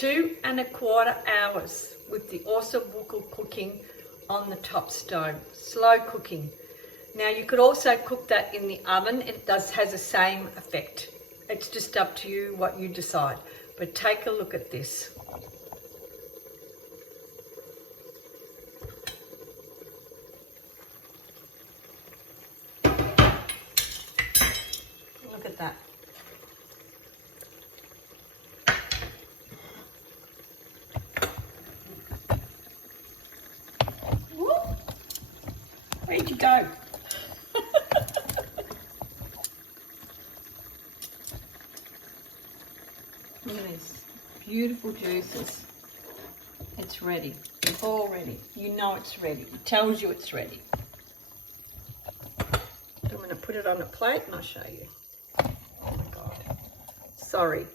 2¼ hours with the Osso Buco cooking on the top stove, slow cooking. Now you could also cook that in the oven. It has the same effect. It's just up to you what you decide. But take a look at this. Look at that. Whoop. Where'd you go? Look at these beautiful juices. It's ready. It's all ready. You know it's ready. It tells you it's ready. I'm going to put it on a plate and I'll show you. Oh my God. Sorry.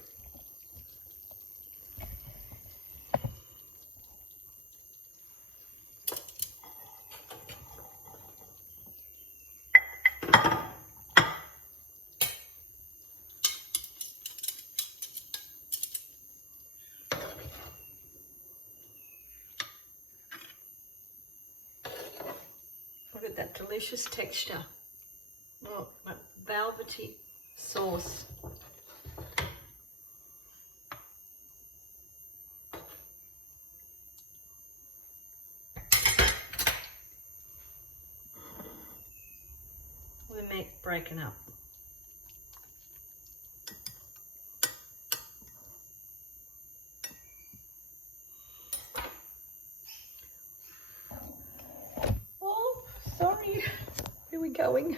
Look at that delicious texture. Look, that velvety sauce. The meat breaking up. Sorry, where are we going?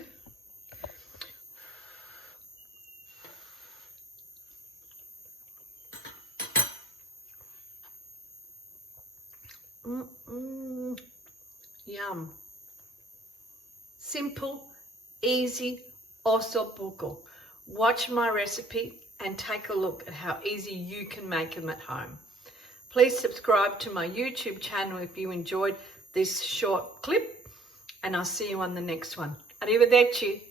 Yum. Simple, easy Osso Buco. Watch my recipe and take a look at how easy you can make them at home. Please subscribe to my YouTube channel if you enjoyed this short clip. And I'll see you on the next one. Arrivederci.